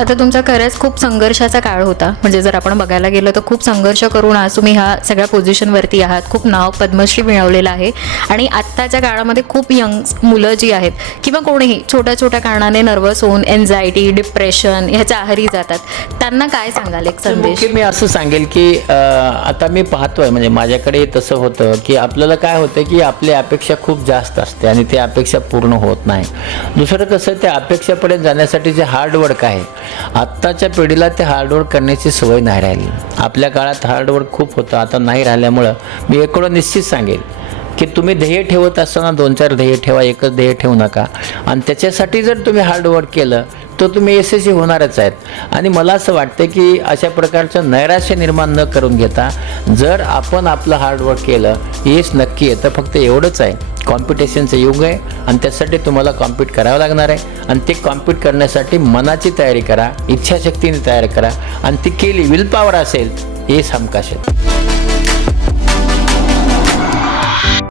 आता तुमचा खरंच खूप संघर्षाचा काळ होता. म्हणजे जर आपण बघायला गेलं तर खूप संघर्ष करून आज तुम्ही ह्या सगळ्या पोझिशनवरती आहात. खूप नाव पद्मश्री मिळवलेलं आहे आणि आत्ताच्या काळामध्ये खूप यंग मुलं जी आहेत किंवा कोणीही छोट्या छोट्या कारणाने नर्वस होऊन एन्झायटी, डिप्रेशन ह्याच्या आहारी जातात, त्यांना काय सांगाल एक संदेश? मी असं सांगेल की आता मी पाहतोय, म्हणजे माझ्याकडे तसं होतं की आपल्याला काय होतं की आपली अपेक्षा खूप जास्त असते आणि ती अपेक्षा पूर्ण होत नाही. दुसरं कसं, त्या अपेक्षेपर्यंत जाण्यासाठी जे हार्डवर्क आहे, आत्ताच्या पिढीला ते हार्डवर्क करण्याची सवय नाही राहिली. आपल्या काळात हार्डवर्क खूप होतं, आता नाही राहिल्यामुळं मी एकडं निश्चित सांगेल की तुम्ही ध्येय ठेवत असताना 2-4 ध्येय ठेवा, एकच ध्येय ठेवू नका. आणि त्याच्यासाठी जर तुम्ही हार्डवर्क केलं तर तुम्ही यशस्वी होणारच आहेत. आणि मला असं वाटतं की अशा प्रकारचं नैराश्य निर्माण न करून घेता जर आपण आपलं हार्डवर्क केलं, यश नक्की येतं. फक्त एवढंच आहे, कॉम्पिटिशनचं युग आहे आणि त्यासाठी तुम्हाला कॉम्पीट करावं लागणार आहे. आणि ते कॉम्पीट करण्यासाठी मनाची तयारी करा, इच्छाशक्तीने तयारी करा आणि ती केली, विल पॉवर असेल, हे हमखास आहे.